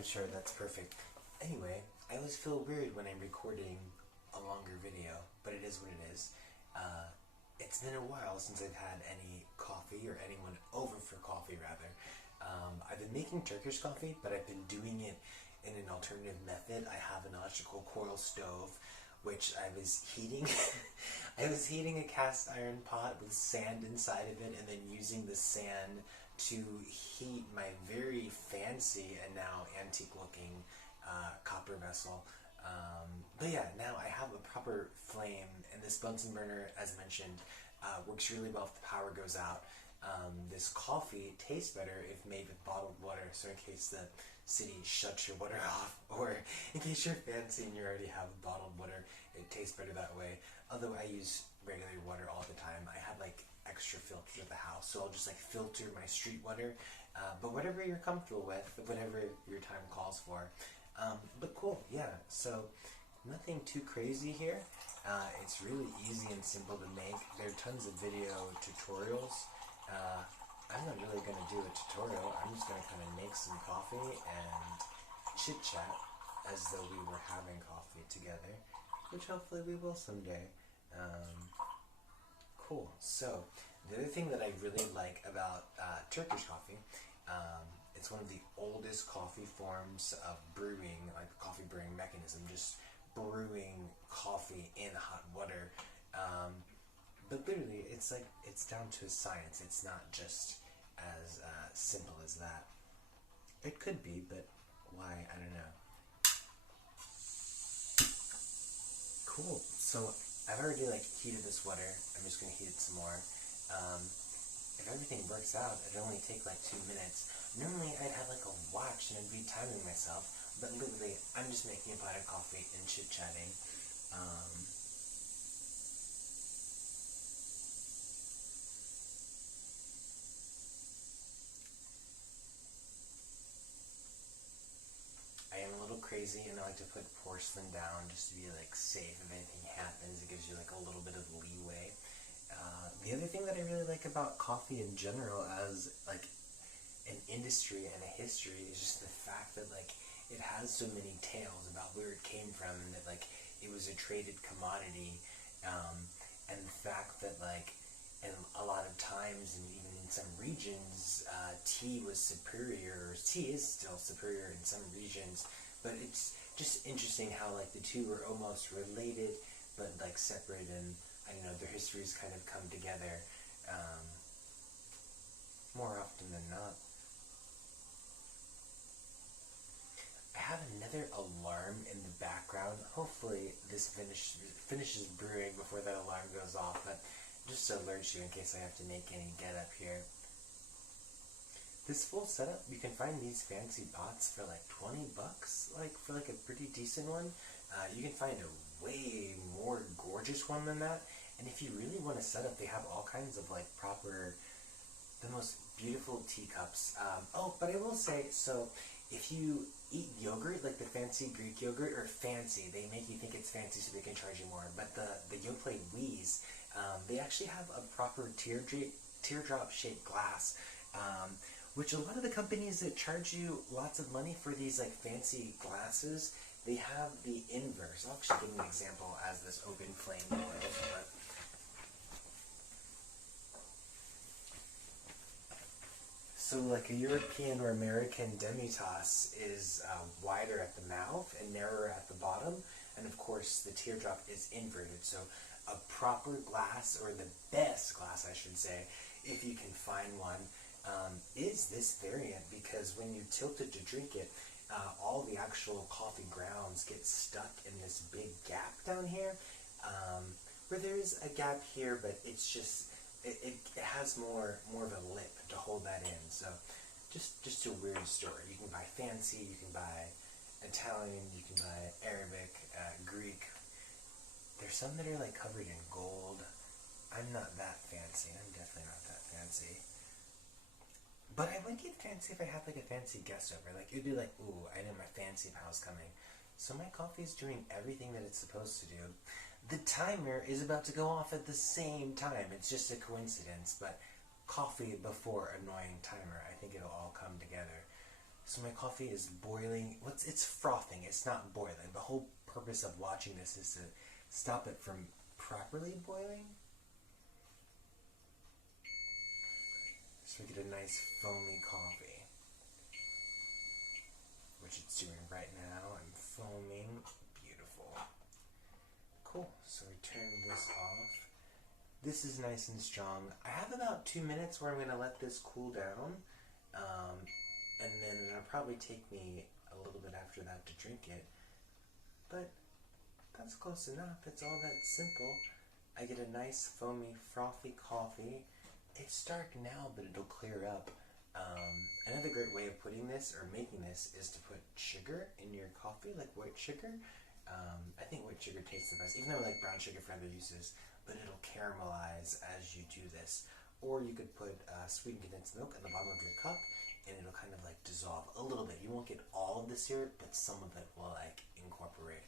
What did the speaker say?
I'm sure that's perfect. Anyway, I always feel weird when I'm recording a longer video, but it is what it is. It's been a while since I've had any coffee or anyone over for coffee, rather. I've been making Turkish coffee, but I've been doing it in an alternative method. I have an electrical coil stove, which I was heating. I was heating a cast iron pot with sand inside of it, and then using the sand to heat my very fancy and now antique-looking copper vessel. But yeah, now I have a proper flame, and this Bunsen burner, as mentioned, works really well if the power goes out. This coffee tastes better if made with bottled water, so in case the city shuts your water off, or in case you're fancy and you already have bottled water, it tastes better that way. Although I use regular water all the time. I have like extra filters at the house, so I'll just like filter my street water, but whatever you're comfortable with, whatever your time calls for. But cool, yeah, so nothing too crazy here. It's really easy and simple to make. There are tons of video tutorials. I'm not really going to do a tutorial. I'm just going to kind of make some coffee and chit-chat as though we were having coffee together, which hopefully we will someday. Cool. So, the other thing that I really like about Turkish coffee, it's one of the oldest coffee forms of brewing, like the coffee brewing mechanism, just brewing coffee in hot water. But literally, it's like, it's down to a science. It's not just as simple as that. It could be, but why? I don't know. Cool. So I've already like heated this water. I'm just gonna heat it some more. If everything works out, it'd only take like 2 minutes. Normally, I'd have like a watch and I'd be timing myself, but literally, I'm just making a pot of coffee and chit-chatting. I am a little crazy, and I like to put porcelain down just to be like safe if anything happens. It gives you like a little bit of leeway. The other thing that I really like about coffee in general as like an industry and a history is just the fact that like it has so many tales about where it came from, and that like it was a traded commodity, and the fact that like and a lot of times, and even in some regions, tea was superior. Tea is still superior in some regions, but it's just interesting how like the two were almost related, but like separate, and I don't know, their histories kind of come together more often than not. I have another alarm in the background. Hopefully this finishes brewing before that alarm goes off, but just to alert you in case I have to make any get up here. This full setup, you can find these fancy pots for like 20 bucks, like for like a pretty decent one. You can find a way more gorgeous one than that, and if you really want to set up, they have all kinds of like the most beautiful teacups. Oh, but I will say, so if you eat yogurt, like the fancy Greek yogurt, or fancy, they make you think it's fancy so they can charge you more, but the Yoplait Wheeze, they actually have a proper teardrop shaped glass, which a lot of the companies that charge you lots of money for these like fancy glasses, they have the inverse. I'll actually give an example as this open flame boils, but so like a European or American demi-tasse is wider at the mouth and narrower at the bottom, and of course the teardrop is inverted. So a proper glass, or the best glass I should say, if you can find one, is this variant, because when you tilt it to drink it, all the actual coffee grounds get stuck in this big gap down here, where there is a gap here, but it's just, it has more of a lip to hold that in. So just a weird story. You can buy fancy, you can buy Italian, you can buy Arabic, Greek. There's some that are like covered in gold. I'm not that fancy. I'm definitely not that fancy. But I would get fancy if I had like a fancy guest over. Like, it'd be like, ooh, I know my fancy pal's coming. So my coffee's doing everything that it's supposed to do. The timer is about to go off at the same time. It's just a coincidence, but coffee before annoying timer. I think it'll all come together. So my coffee is boiling. It's frothing. It's not boiling. The whole purpose of watching this is to stop it from properly boiling. So we get a nice foamy coffee, which it's doing right now. I'm foaming. Beautiful. Cool. So we turn this off. This is nice and strong. I have about 2 minutes where I'm going to let this cool down. And then it'll probably take me a little bit after that to drink it. But that's close enough. It's all that simple. I get a nice foamy, frothy coffee. It's dark now, but it'll clear up. Another great way of putting this or making this is to put sugar in your coffee, like white sugar. I think white sugar tastes the best, even though I like brown sugar for other uses, but it'll caramelize as you do this. Or you could put sweetened condensed milk in the bottom of your cup, and it'll kind of like dissolve a little bit. You won't get all of the syrup, but some of it will like incorporate.